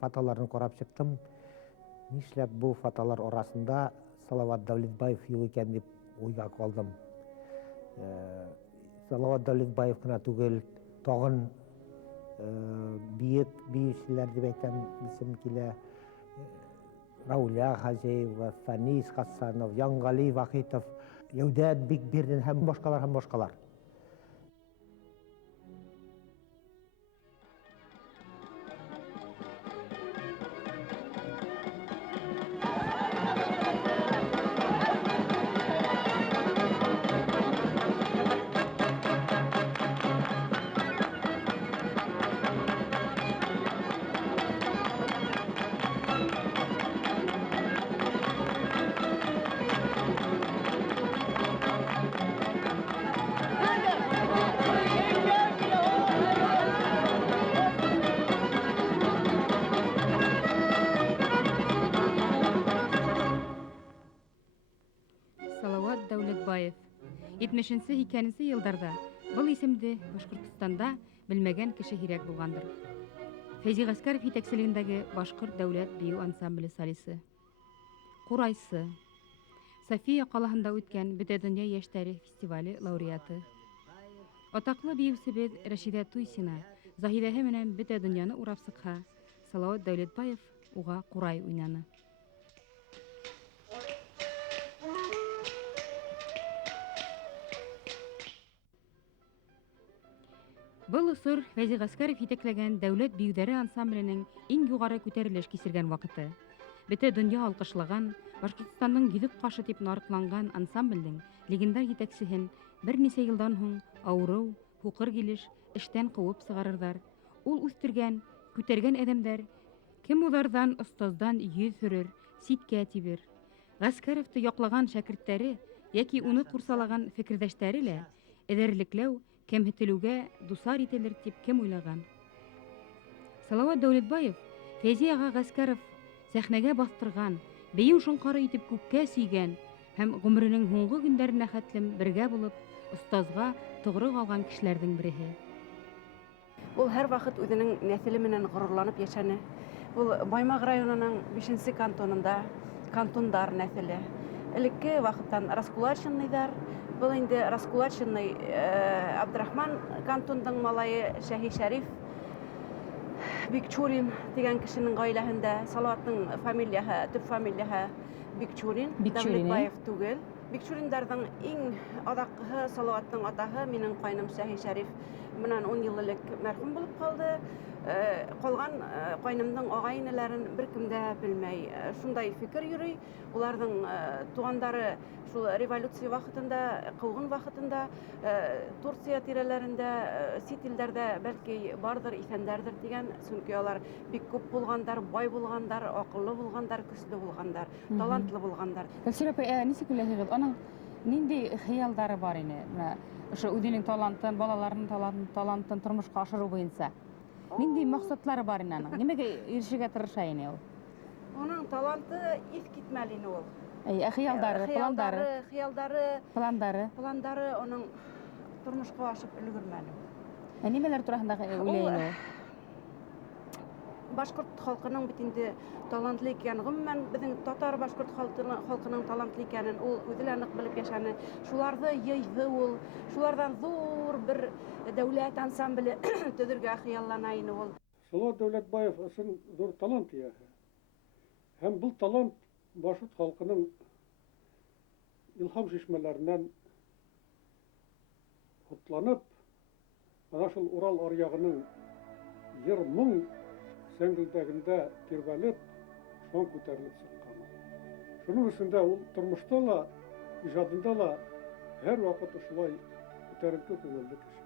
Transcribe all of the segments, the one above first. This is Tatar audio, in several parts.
Фотоларын қарап шықтым. Нишләп бұл фотолар арасында Салават Дәулетбаев юк екен деп ойға қалдым. Салават Дәулетбаев қана түгел, тоғын биік биюшілер деп айтам бісім келе. Рауля Хажеева, Фанис Хасанов, Янғали Вахитов, Яудәт Бекбердин һәм башқалар. Салават Дәулетбаев 70-80 елдарда бұл исемді Башқұртстанда білмәгән кеше һирәк булгандыр. Фәйзи Гаскаров итәкчелегендәге Башқұрт дәүләт бию ансамбле солисы, Курайсы, София ҡалаһында үткән Бөтәдөнья йәштәре фестивале лауреаты. Атаҡлы биеүсебеҙ Рәшиҙә Туйсина Заһиҙәһе менән Бөтәдөньяны урап сыҡһа, Салауат Дәүлетбаев уға ҡурай уйнаны. Был осор Фәйзи Гаскаров итәкләгән дәүләт биеүҙәре ансамбленең иң юғары күтәрелеш кисергән ваҡыты. Бөтә донъя алҡышлаган, Башҡортостандың йөҙөк ҡашы тип нарыҡланған ансамблдең легендар етәксеһен бер нисә йылдан һуң ауырыу, һуҡыр килеш эштән ҡыуып сығарырҙар. Ул үҫтергән, күтәргән әҙәмдәр кем уларҙан остаздан йөҙ һөрөр, ситкә тибер. Гаскаровты яҡлаған шәкерттәре йәки уны ҡурсалаған фекерҙәштәре лә эҙәрлекләү, кәмһетелеүгә дусар ителер тип кем уйлаған. Салауат Дәүлетбаев Фәйзи аға Гаскаров сәхнәгә баҫтырған, бейеү шоңҡары итеп күккә сөйгән һәм ғүмеренең һуңғы көндәренә хәтлем бергә булып, остазға тоғро алған кешеләрҙең береһе. Ул һәр ваҡыт үҙенең нәҫеле менән ғорурланып йәшәне. Ул Баймаҡ районының 5-нче кантонында кантондар нәҫеле. Элекке ваҡыттан Раскулачинныйҙар. Был инде Раскулачинный Абдрахман кантондың малайы Шәһи Шәриф Бикчурин дигән кешенең ғаиләһендә. Салауаттың фамилияһы, төп фамилияһы Бикчурин, Дәүлетбаев түгел. Бикчуриндарҙың иң аҙаҡҡыһы Салауаттың атаһы, минең ҡайным Шәһи Шәриф менән 10 йыл элек мәрхүм булып ҡалды. Ҡалған ҡайнымдың ағай-инеләрен бер кем дә белмәй. Шундай фекер йөрөй. Уларҙың туғандары шул революция ваҡытында, ҡыуғын ваҡытында Турция тирәләрендә, сит илдәрҙә бәлки барҙыр, иҫәндәрҙер тигән. Сөнки алар бик күп булғандар, бай булғандар, аҡыллы булғандар, көслө булғандар, талантлы булғандар. Тәфсир апай, нисек уйлайһығыҙ? Аның ниндәй хыялдары бар ине? Ошо үҙенең талантын, балаларының талантын тормошҡа ашырыу буйынса. Ниндәй маҡсатлары бар ине аның? Нимәгә ирешергә тырыша ине ул? Уның таланты иҫ китмәле ине ул. Пландары уның тормошҡа ашып өлгөрмәне. Нимәләр тураһында уйлай ине ул? Башҡорт халҡының бит инде талантлы икән, ғөмүмән беҙҙең татар башҡорт халҡының талантлы икәнен ул үҙе лә ныҡ белеп йәшәне. Шуларҙы йыйҙы ул, шуларҙан ҙур бер дәүләт ансамбле төҙөргә хыяллана ине ул. Салауат Дәүлетбаев ысын ҙур талант эйәһе. Һәм был талант башҡорт халҡының илһам шишмәләренән һутланып, ана шул Урал аръягының йыр-моң сәңгелдәгендә тирбәлеп, шуан күтәрелеп сыҡҡан. Шуның өсөн дә ул тормошта ла, ижадында ла һәр ваҡыт ошолай күтәренке күңелле кеше.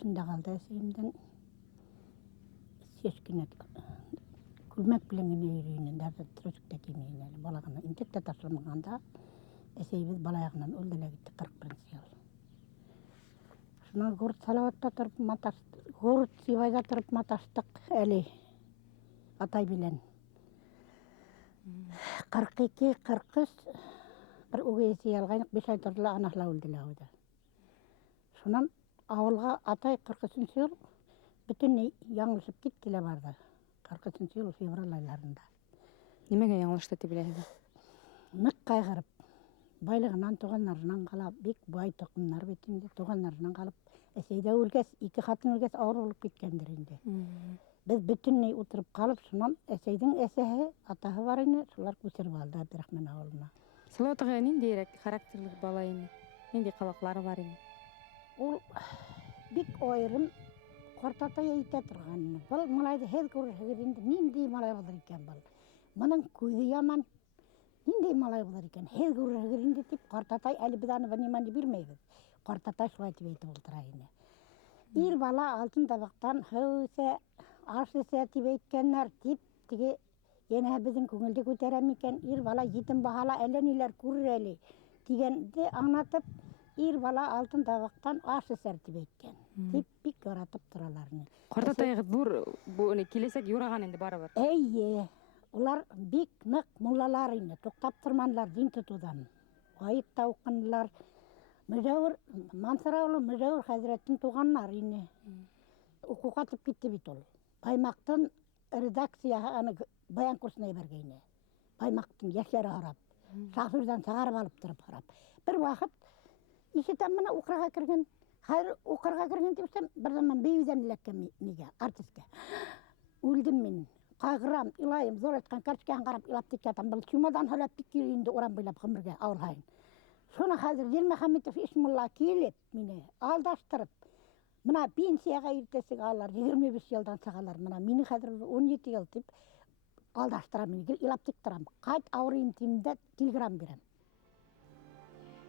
Ошында қалды әсейімден сешкіне күлмәк біліңіне үйрейінен дәрді трөшікті кемейін әлі балағына. Интекте ташылмағанда әсейбіз балаяғынан өлділі кетті 41 ел. Шынан ғұрт салаватта тұрып маташтық, ғұрт сивайда тұрып маташтық әлі атай білен. 42-43 бір өгейсі елғайнық 5 ай тұрдылы анахла өлділі ауды. Шынан ауылға атай 43 ел бүтін яңылшып кеттілі барды. 43 ел февраль айларында. Немеге яңылышты деп біледі? Нық қайғырып, байлығынан туғанларынан қалап, бек бай тұқымдар бетінде туғанларынан қалып, әсейді өлгес, 2 қатын өлгес ауыр болып кеткендер енді. Біз бүтінней отырып қалып, шынан әсейдің әсәхі, атағы бар ені, солар көсіріп алды Абдрахман ауылына. Салауатыға нендейрек характерлік бала ені? Нендей қалақлары бар ені? Ол бек ойырым қортата ейте тұрғанын. Бұл малайды хел көрігерінде нендей малай болар екен бұл. Мұның көзі яман, нендей малай болар екен. Хел көрігерінде деп қортатай әлі бұданы ваниманды білмейбіз. Қортатай солай деп ейтіп олтырайыны. Ир бала алтын табақтан хөөсе, аршысе депейткенлер деп теге ені біздің көңілді көтерем екен. Ир бала жетім бағала әлінелер көрір әлі дегенде аңнатып, ир бала алтын табақтан аршысер деп ейткен. Деп бик оратып тұраларыны. Қортатайғы бұл келесек юраған енді бары бар. Әйе, олар бик нық мұлалар ені, тоқтап тұрманлар дин тұтудан. Ғайып тауқынлар. Мүжәуір, Мансыраулы Мүжәуір хәзіреттің туғанлар ені. Оқуқатып кетті бит ол. Баймақтың редакцияға аны баян курсына бергейіне. Баймақтың яшары қарап, шафырдан сағарып алып тұрып қарап. Бір уақыт, ешетен мұна оқырға кірген, хайыр оқырға кірген депсем, бір заман бейуден ілеккен неге, артистке. Өлдім мен, қағырам, илайым, зор еткен кәршкен қарап илап тек жатам. Бұл чумадан хөліп тек керейінде орам байлап қымырға ауырғайын. Соны қазір Елмахамедов Исмулла келіп, мені алдаштырып, мына пенсияға ертесік алар, 25 елдан сағалар, мына мені қазір 17 ел деп алдаштыра мені, илап тек тұрам. Қайт ауырайын тимді телеграм берем.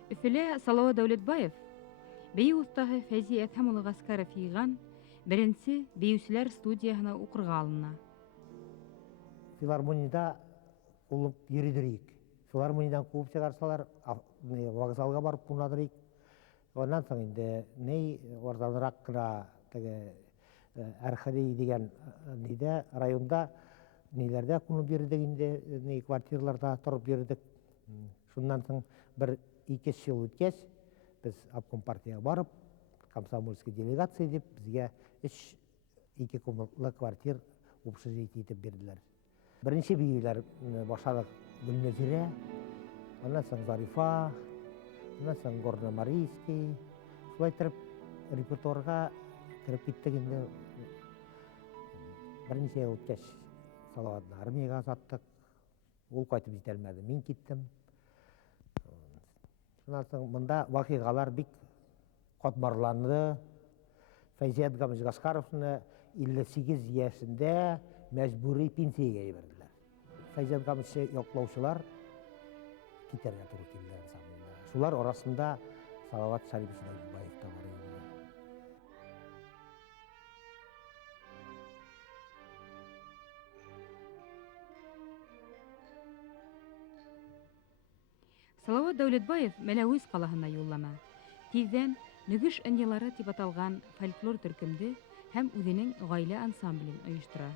Үфілі Салауат Дәулетбаев, бейі ұстағы Фәзи Әтхамұлы Ғаскаров иған, бірінші бейусілер студияғына оқырға алына. Филармонияда олып ередірейік. Филармониядан қуып шығарсалар, вокзалға барып қунадырейік. Онан соң енді ней орданырақ қыра әрхарей деген нейде районда нейлерде құны бердігінде ней квартираларда тұрып бердік. Шундан соң бір 2 жыл өткес біз обком партияға барып, комсомольский делегация деп бізге 2 комнатлы квартир общежитие етіп берділер. Бірінші бейілер башадық Гүлнәзире, онан соң Зарифа, онан соң Горно-Марийский. Солай тұрып репертуарға кіріп кеттік енді. Бірінші өткеш Салауатын армияға саттық. Ол қайтып жетелмеді, мен кеттім. Сонан соң мұнда вақиғалар бик қатмарланды. Фәзият Гамыш Ғаскаровны 58 яшында мәжбүри пенсияға берділер. Фәзият Гамышты yoqlaушылар кетерге туры келді ансамбльда. Шулар арасында Салауат Шарипов Дәулетбаев та бар еді. Салауат Дәулетбаев Мәләуиз қалаһына юллама. Тиздән Нүгеш ынйылары дип аталган фольклор төркемде һәм үзенең гаилә ансамблен оештыра.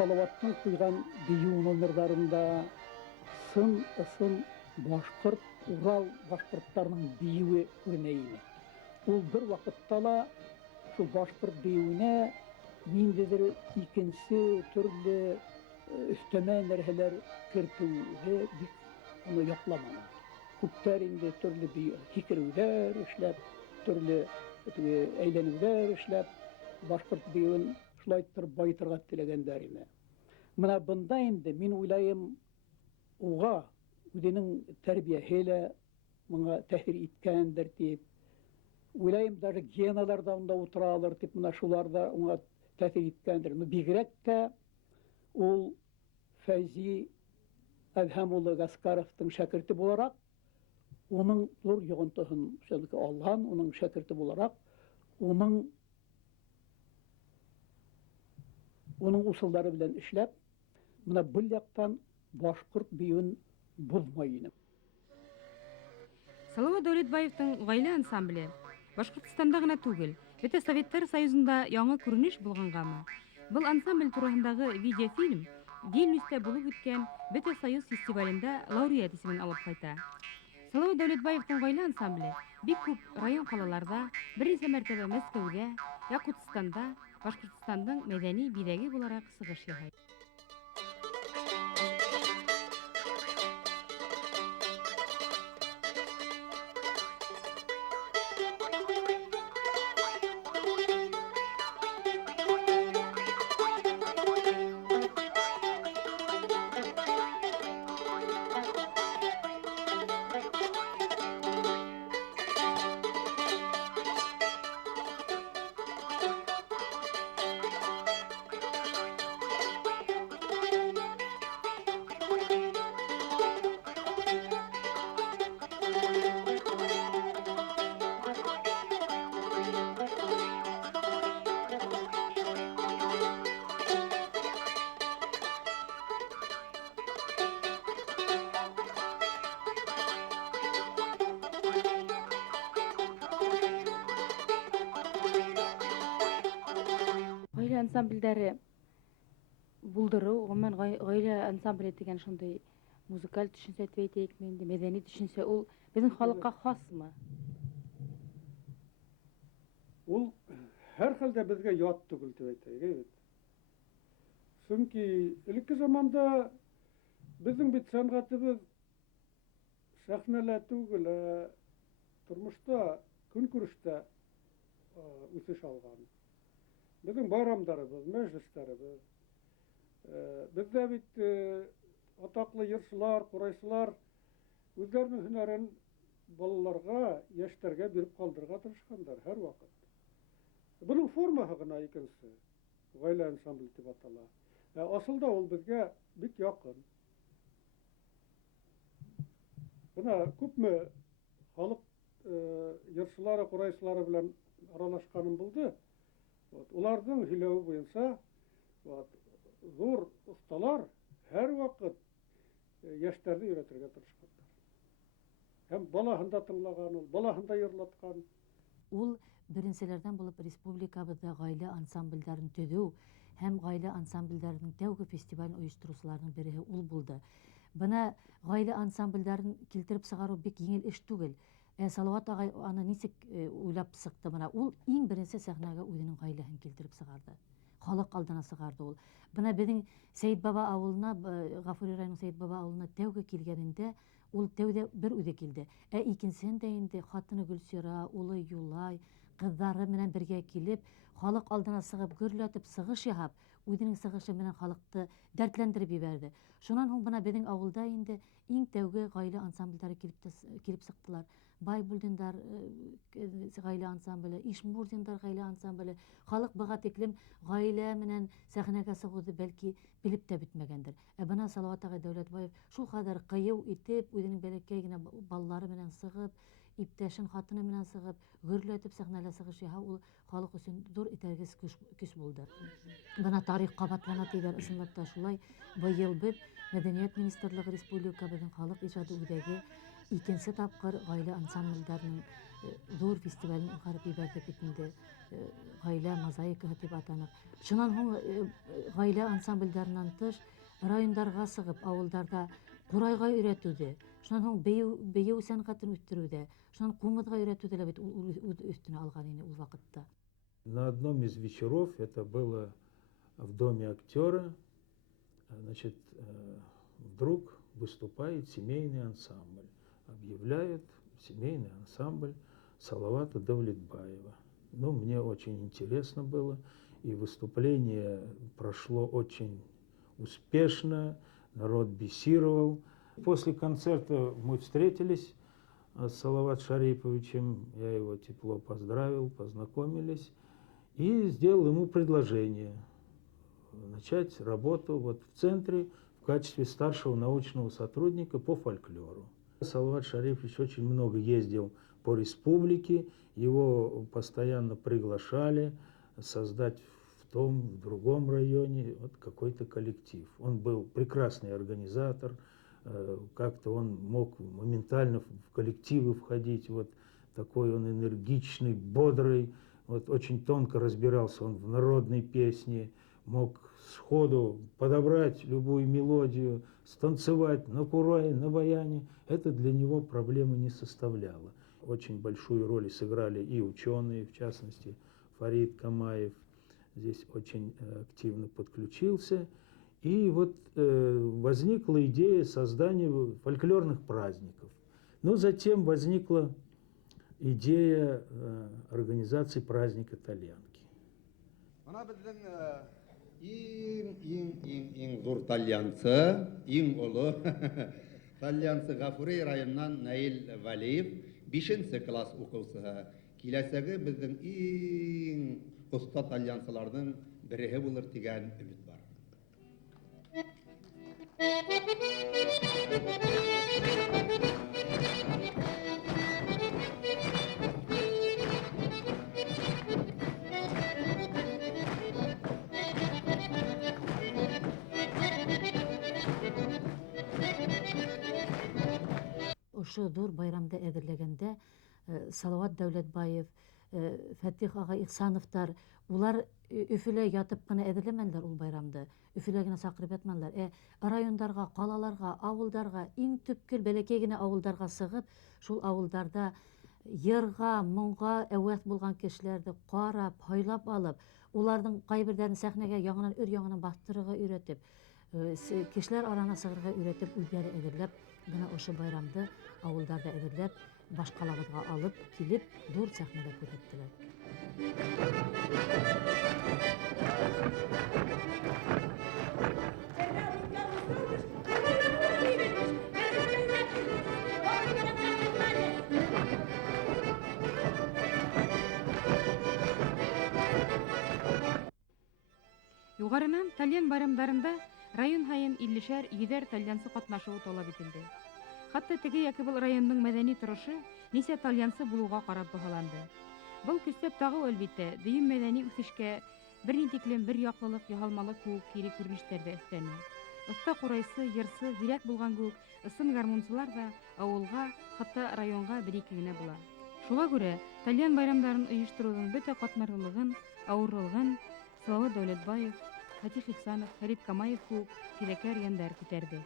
Салауаттың құйған бию номердарында сын башқұрт, Урал башқұрттарының биюі көрінейіне. ул бер вакытта ла шул башкорт биюенә ниндидер икенче төрле өстәмә нәрсәләр кертүне бик аны якламаны. Күптәр инде төрле фикерләр эшләп, төрле әйләнүләр эшләп, башкорт биюен шулай итеп байтырга теләгәннәр иде. Менә бында инде мин уйлайм, уга үзенең тәрбияһе моңа тәһир иткәндер дип. Уйлайм, даже геналар да анда утыралар дип, менә шулар да уңа тәһир иткәндер. Бигрәк тә ул Фәйзи Әдһәм улы Гаскаровтың шәкерте буларак, уның зур йогынтысын алган, уның шәкерте буларак, уның усылдары белән эшләп, менә бу яктан башкорт биюен бозмай иде. Салават Дәүләтбаевтың гаилә ансамбле Башкортстанда гына түгел, бөтә Советтар Союзында яңа күренеш булгангамы? Был ансамбль турында видеофильм Вильнюста булып үткән Бөтә Союз фестивалендә лауреат исемен алып кайта. Салават Дәүләтбаевтың гаилә ансамбле бик күп район калаларда, берничә мәртәбә Мәскәүдә, Якутстанда, Башкортстанның мәдәни биҙәге буларак сығыш яһай. Гаилә ансамбльдәре булдыру, гомумән гаилә ансамбле дигән шундый музыкаль төшенсә дип әйтәйекме инде, мәдәни төшенсә, ул безнең халыкка хасмы? Ул һәрхәлдә безгә ят түгел дип әйтәйек. Чөнки элекке заманда безнең бит сәнгатебез сәхнәлә түгел, тормышта, көнкүрештә үсеш алган. Безнең байрамдарыбыз, мәҗлесләребез, бездә бит атаклы йырчылар, курайчылар үзләренең һөнәрен балаларга, яшьләргә биреп калдырырга тырышкандар һәр вакыт. Буның формаһы гына икенче, гаилә ансамбле дип атала. Асылда ул безгә бик якын. Бuna күпме халык йырчылары, курайчылары белән аралашканым булды. Уларның һөйләве буенча, зур осталар һәр вакыт яшьләрне өйрәтергә тырышкандар. Һәм балаһын да тыңлаган, ул балаһын да йырлаткан. Ул беренчеләрдән булып республикабызда гаилә ансамбльдәрен төзү һәм гаилә ансамбльдәренең тәүге фестиваль оештыручыларның береһе ул булды. Бына гаилә ансамбльдәрен килтереп сыгару бик еңел эш түгел. Салават агай аны ничек уйлап сыкты? Бына ул иң беренче сәхнәгә үзенең гаиләһен килтереп сыгарды. Халык алдына сыгарды ул. Бына безнең Сәйит Баба авылына, Гафури районының Сәйит Баба авылына тәүге килгәнендә ул тәүдә бер үзе килде. Икенчесендә инде хатыны Гөлсира, улы Юлай, кыздары менән бергә килеп, халык алдына сыгып, гөрләтеп, сыгыш яһап, үзенең сыгышы менән халыкты дәртләндереп ебәрде. Шуннан һуң бына безнең авылда инде иң тәүге гаилә ансамбльдәре килеп сыктылар. Байбулдиндар гаилә ансамбле, Ишмурдиндар гаилә ансамбле. Халык быга тиклем гаилә менән сәхнәгә сыгуды бәлки белеп тә бетмәгәндер. Бына Салават агай Дәүләтбаев шул кадәр кыю итеп, үзенең бәләкәй генә баллары менән сыгып, иптәшен хатыны менән сыгып, гөрләтеп сәхнәлә сыгыш яһау ул халык өчен зур этәргес көч булды. Бына тарих кабатлана дигән ысынлап та шулай. Быел бит Мәдәният министрлыгы республикабызның халык иҗады үзәге икенче тапкыр гаилә ансамбльдәренең зур фестивален уздырып ебәрде бит инде. Гаилә мозаикаһы дип атанып. Шуннан һуң гаилә ансамбльдәреннән тыш районнарга сыгып, авылларда курайга өйрәтүде, шунан соң бейеу сәнгатен үстерүдә, шунан кумытга өйрәтүдә лә бит ул өстенә алган иде ул вакытта. На одном из вечеров, это было в доме актера, значит, вдруг выступает семейный ансамбль. Объявляют семейный ансамбль Салавата Давлетбаева. Ну, мне очень интересно было, и выступление прошло очень успешно, народ бесировал. После концерта мы встретились с Салават Шариповичем, я его тепло поздравил, познакомились, и сделал ему предложение начать работу вот в центре в качестве старшего научного сотрудника по фольклору. Салават Шарипович очень много ездил по республике, его постоянно приглашали создать в том, в другом районе вот какой-то коллектив. Он был прекрасный организатор, как-то он мог моментально в коллективы входить, вот такой он энергичный, бодрый, вот очень тонко разбирался он в народной песне, мог сходу подобрать любую мелодию, станцевать на курае, на баяне. Это для него проблемы не составляло. Очень большую роль сыграли и ученые, в частности, Фарид Камаев здесь очень активно подключился. И вот возникла идея создания фольклорных праздников. Но затем возникла идея организации праздника Тальянки. Иң зур тальянцы, иң олы тальянцы Гафури районынан Наил Валиев 5-нче класс укучысы. Киләсәге безнең иң оста тальянцыларның береһе булыр дигән өмет бар. Ошо зур байрамды әзерләгәндә Салават Дәүләтбаев, Фәтих ага Ихсановтар, улар Өфөлә ятып кына әзерләмәделәр ул байрамды. Өфөлә генә сакырып ятмадылар. Райондарга, калаларга, авылдарга, иң төпкел бәләкәй генә авылдарга сыгып, шул авылдарда йырга, моңга әвәс булган кешеләрне карап, һайлап алып, уларның кайберләрен сәхнәгә яңадан өр-яңадан бастырырга өйрәтеп, кешеләр арасына сыгырга өйрәтеп, үзләре әзерләп, гына ошо байрамды авылдарда әзерләп, башкалабызга алып килеп, зур сәхнәдә күрсәттеләр. Югарынан Тальян байрамдарында район һайын 50-100 тальянсы катнашуы талап ителде. Хатта теге яки был районның мәдәни торышы нисә тальянсы булуга карап баһаланды. Был көстәп тагы әлбиттә дөйем мәдәни үсешкә бернитиклем бер яклылык яһалмалы күк кире күренешләрдә өстәнә. Оста курайсы, йырсы, зирәк булган күк, ысын гармончылар да авылга, хатта районга бер-ике генә була. Шуңа күрә Тальян байрамдарын оештырудың бөтә катмарлылыгын, авырлыгын Салават Дәүләтбаев, Фәтих Ихсанов, Фарид Камаев күк кирәкәр яндар күтәрде.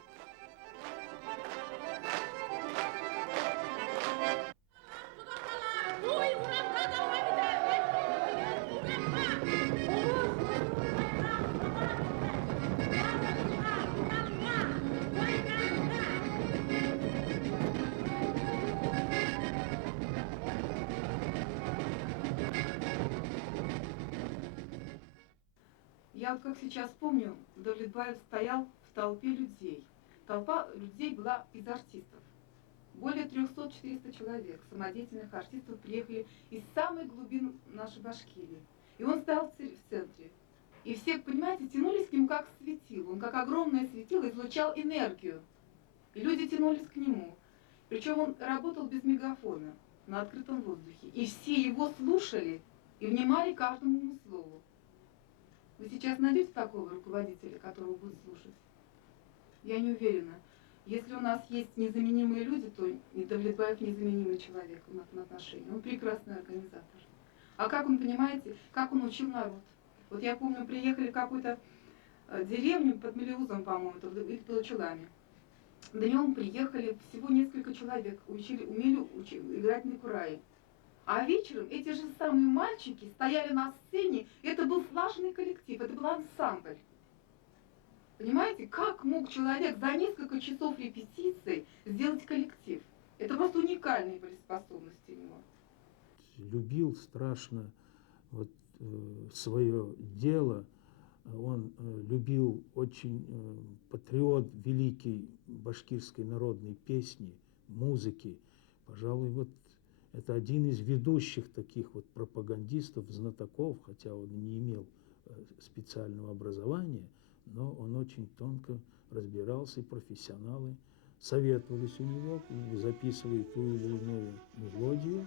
Я вот как сейчас помню, Давлетбаев стоял в толпе людей. Толпа людей была из артистов. Более 300-400 человек, самодеятельных артистов, приехали из самой глубин нашей Башкирии. И он стоял в центре. И все, понимаете, тянулись к нему как светило. Он как огромное светило излучал энергию. И люди тянулись к нему. Причем он работал без мегафона, на открытом воздухе. И все его слушали и внимали каждому ему слову. Вы сейчас найдете такого руководителя, которого будет слушать? Я не уверена. Если у нас есть незаменимые люди, то Давлетбаев незаменимый человек в этом отношении. Он прекрасный организатор. А как он, понимаете, как он учил народ? Вот я помню, приехали в какую-то деревню под Мелеузом, по-моему, или под Учелами. Днем приехали всего несколько человек, умели играть на курае. А вечером эти же самые мальчики стояли на сцене, это был слаженный коллектив, это был ансамбль. Понимаете, как мог человек за несколько часов репетиций сделать коллектив? Это просто уникальные были способности у него. Любил страшно вот, свое дело. Он любил очень патриот великий башкирской народной песни, музыки. Пожалуй, вот это один из ведущих таких вот пропагандистов, знатоков, хотя он не имел специального образования, но он очень тонко разбирался, и профессионалы советовались у него, записывая ту или иную мелодию.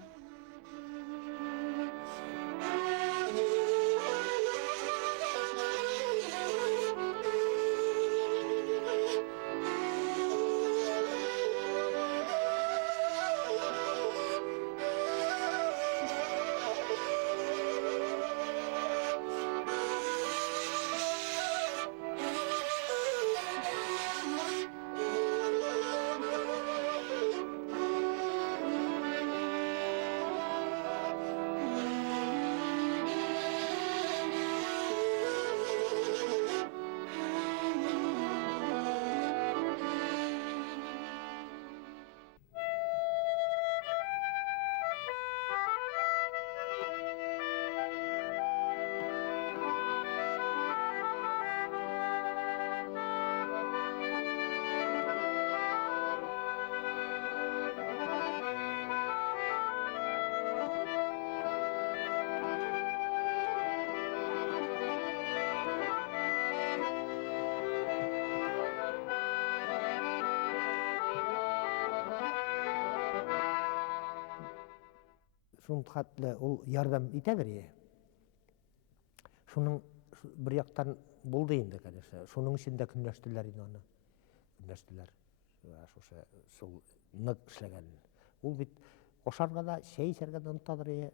Шунтхатлы ул ярдәм итә бер. Шуның бер яктан булды инде, конечно. Шуның өчен дә көнләштеләр инде аны. Көнләштеләр. Шушы шул нык эшләгән. Ул бит кошарга да, чәй эчәргә дә онтадыр.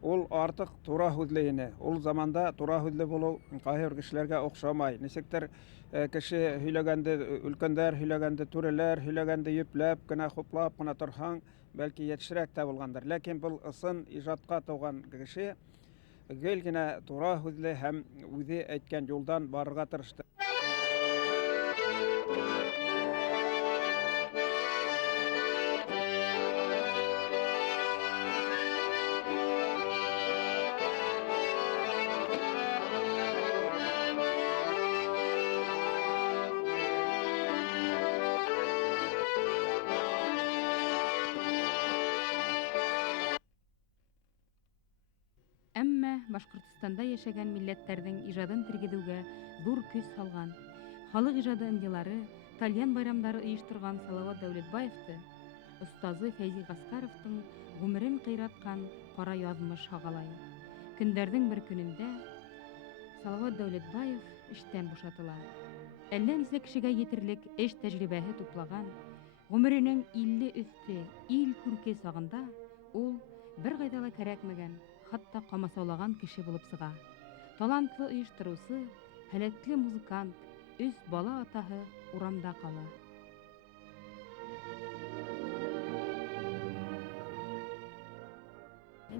Ул артык тура һүзле. Ул заманда тура һүзле булу кайһы кешеләргә охшамай. Ничектер кеше һөйләгәнде, өлкәннәр һөйләгәнде, түреләр һөйләгәнде йөпләп кенә, хуплап кына торһаң, бәлки yetişрәк тә булгандыр. Ләкин бұл ысын иҗатка туган кеше гел генә тура һүзле һәм үзе әйткән юлдан барырга тырышты. Әмма Башкортстанда яшәгән милләтләрнең иҗадын тергедүгә зур көч салган халык иҗады ындилары, Тальян байрамнары оештырган Салават Дәүләтбаевты, остазы Фәйзи Гаскаровтың гомерен кыйраткан кара язмыш хагалай. Көндәрнең бер көнендә Салават Дәүләтбаев эштән бушатыла. Әллә нисә кешегә йетерлек эш тәҗрибәһе туплаган, гомеренең 50 өсте ил күрке сагында ул бер кайда да кирәкмәгән, хатта камасаулаган кеше булып сыга. Талантлы оештыручы, һәләтле музыкант, 3 бала атаһы урамда кала.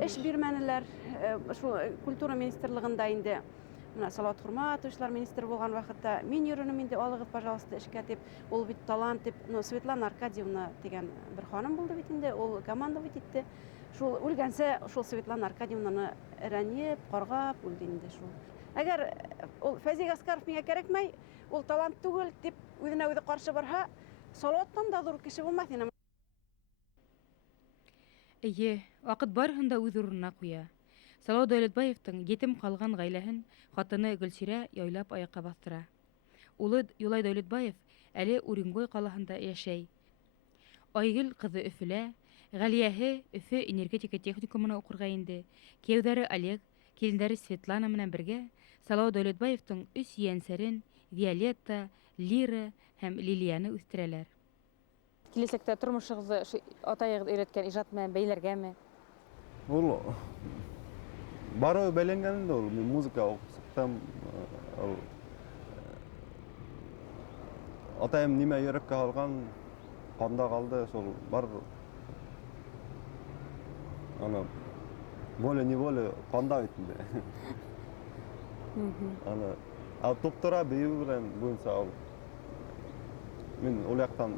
Эш бирмәнеләр, шул культура министрлыгында инде Салават Хурматович министр булган вакытта мин йөрүнем инде алыгыз, пожалуйста, эшкә дип, ул бит талант дип, Светлана Аркадьевна дигән бер ханым булды бит инде, ул командовать итте. Шул үлгәнсә, шул Светлана Аркадьевнаны рәнеп, каргап үлде инде шул. Әгәр ул Фәйзи Гаскаров миңа кирәкмәй, ул талант түгел дип үзенә үзе каршы барһа, Салаваттан да зур кеше булмас ине. Әйе, вакыт барыһын да үз урынына куя. Салават Дәүләтбаевтың етем калган гаиләһен хатыны Гөлсирә яйлап аякка бастыра. Улы Юлай Дәүләтбаев әле Уренгой калаһында яшәй. Айгөл кызы Өфөлә, Галияһе Өфө энергетика техникумына укырга инде. Кияүдәре Олег, килендәре Светлана менән бергә Салават Дәүләтбаевтың 3 янсәрен Виолетта, Лира һәм Лилияны үстерәләр. Киләсәктә тормышыгызны атайыгыз өйрәткән иҗат менән бәйләргәме? Ул бары бәйләнгән ул музыка укытам. Атайым нимә йөрәккә алган, Панда қалды, сол бар ана воле-неволе панда битинде. Аны ал топтора бейбіт білен бойынша ал мен ол жақтан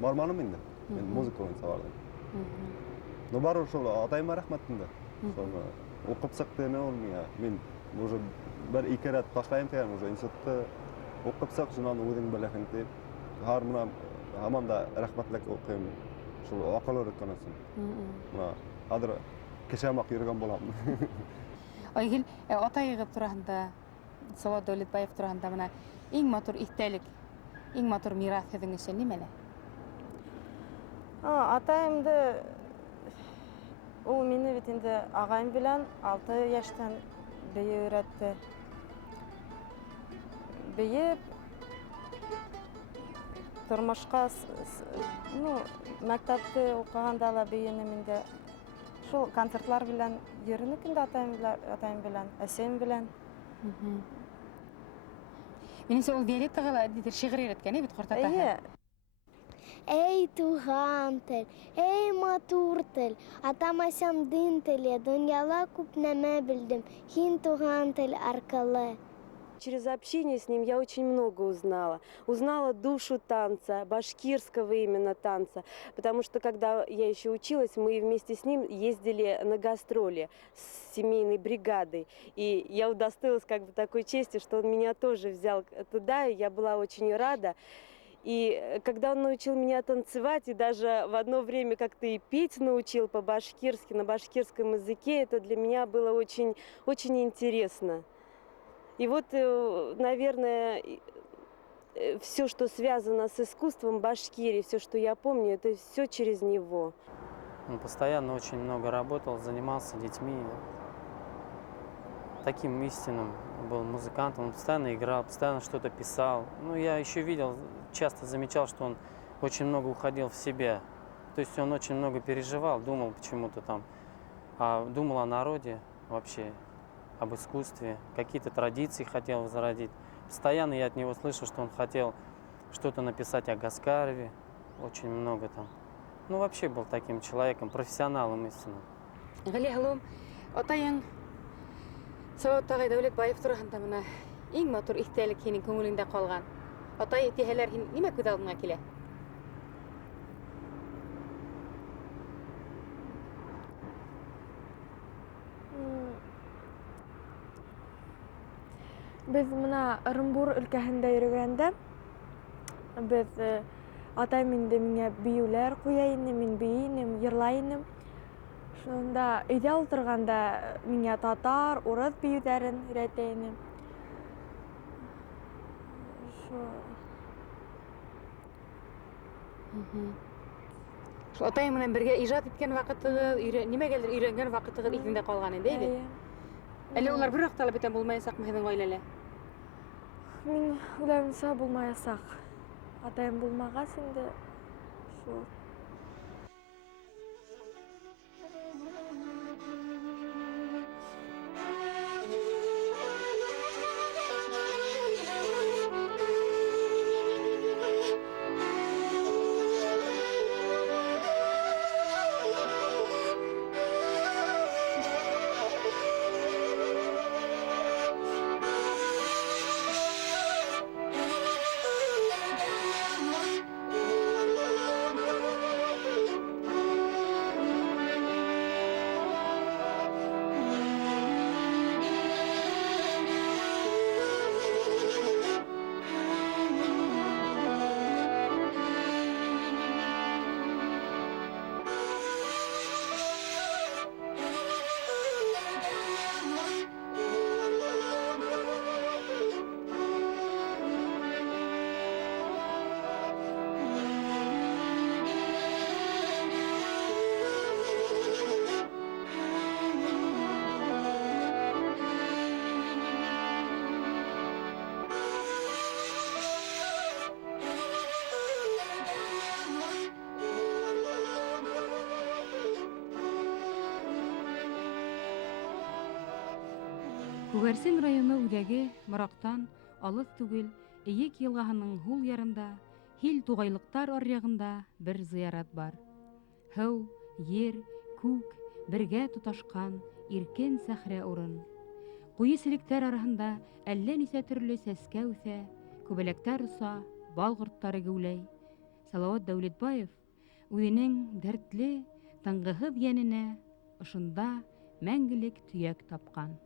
барманым енді. Мен музыка бойынша бардым. Но бар ошол атайыма рахматында. Соны оқыпсақ дене ол мен уже бір екі рет ташлайын деген уже институтта оқыпсақ жынан өзің білесің деп. Har мына аманда рахматлык оқимын. Шул ақыл өйрәткән өчен. Мына хәзер кешәмәк йөргән булам. Айгөл, атайыгыз турында, Салават Дәүлетбаев турында мына иң матур истәлек, иң матур мирас һеҙҙең өсөн нимәлә? Атайымды, ул мине бит инде ағайым белән 6 яшьтән бейеү өйрәтте. Бейеп, тормошка, мәктәпте укыганда ла бейенем инде. Шул концертлар белән йөрөнөк инде атайым белән, әсәйем белән. Минемсә, ул диалектыға шиғыр өйрәткән бит ҡорт атаһы. Эй, туған тел, эй, матур тел, атамасам дин теле, дөньяла күп нәмә белдем, һин туған тел аркылы. Через общение с ним я очень много узнала. Узнала душу танца, башкирского именно танца. Потому что, когда я еще училась, мы вместе с ним ездили на гастроли с семейной бригадой. И я удостоилась как бы такой чести, что он меня тоже взял туда, и я была очень рада. И когда он научил меня танцевать, и даже в одно время как-то и петь научил по-башкирски, на башкирском языке, это для меня было очень, очень интересно. И вот, наверное, все, что связано с искусством Башкирии, все, что я помню, это все через него. Он постоянно очень много работал, занимался детьми. Таким истинным был музыкантом. Он постоянно играл, постоянно что-то писал. Ну, я еще видел, часто замечал, что он очень много уходил в себя. То есть он очень много переживал, думал почему-то там, думал о народе вообще, об искусстве, какие-то традиции хотел возродить. Постоянно я от него слышал, что он хотел что-то написать о Гаскарове, очень много там. Ну, вообще был таким человеком, профессионалом истинным. Ғали Халум, атайың Салават ағай Дәүлетбаев турында мына иң матур истәлек һинең күңелеңдә калган. Атай тиһәләр, һин нимә күҙ алдыңа килә? Biz мына Ырымбур өлкәһендә йөргәндә, без атайым инде миңә биюләр куя ине, мин бии инем, йырлай инем. Шунда өйдә ултырганда миңә татар, урыс биюләрен өйрәтә ине. Шул атайым менән бергә иҗат иткән вакытыгыз, нимәгәдер өйрәнгән вакытыгыз исеңдә калган инде, әйе? Әле улар бер вакытта битен булмаячакмы һеҙҙең гаиләлә? Мин уйлавымса булмаясаҡ. Атайым булмағас инде шул. Күгәрсен районы үҙәге Морактан алыҫ түгел Эйек йылғаһының һул ярында Хил тугайлыктар аръягында бер зыярат бар. Һыу, ер, күк бергә тоташкан иркен сәхрә урын. Куе селектәр арасында әллә нисә төрле сәскә үсә, күбәләктәр оса, бал кортлары геүләй. Салават Дәүлетбаев үзенең дәртле, тынгыһыҙ йәненә ошонда мәңгелек төйәк тапкан.